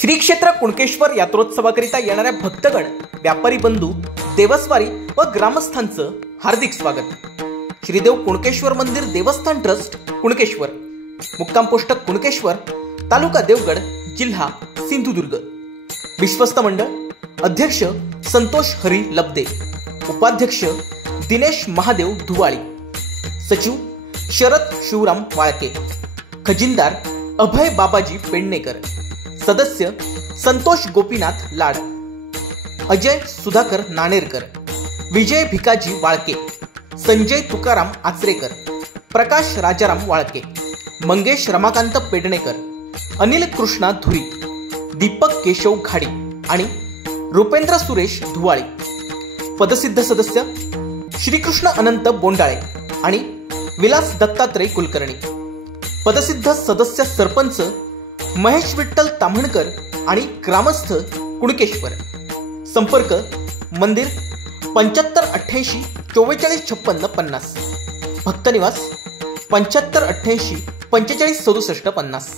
श्री क्षेत्र कुणकेश्वर यात्रोत्सवाकरिता येणाऱ्या भक्तगण, व्यापारी बंधू, देवस्वारी व ग्रामस्थांचं हार्दिक स्वागत। श्रीदेव कुणकेश्वर मंदिर देवस्थान ट्रस्ट कुणकेश्वर, मुक्काम पोस्ट कुणकेश्वर, तालुका देवगड, जिल्हा सिंधुदुर्ग। विश्वस्त मंडळ अध्यक्ष संतोष हरी लब्दे, उपाध्यक्ष दिनेश महादेव धुवाळी, सचिव शरद शिवराम वाळके, खजिनदार अभय बाबाजी पेडणेकर, सदस्य संतोष गोपीनाथ लाड, अजय सुधाकर नाणेरकर, विजय भिकाजी वाळके, संजय तुकाराम आचरेकर, प्रकाश राजाराम वाळके, मंगेश रमाकांत पेडणेकर, अनिल कृष्णा धुरी, दीपक केशव घाडी आणि रुपेंद्र सुरेश धुवाळी। पदसिद्ध सदस्य श्रीकृष्ण अनंत बोंडाळे आणि विलास दत्तात्रय कुलकर्णी। पदसिद्ध सदस्य सरपंच महेश विठ्ठल ताम्हणकर आणि ग्रामस्थ कुणकेश्वर। संपर्क मंदिर 7588 4456 50, भक्तनिवास 7588 45 67 50।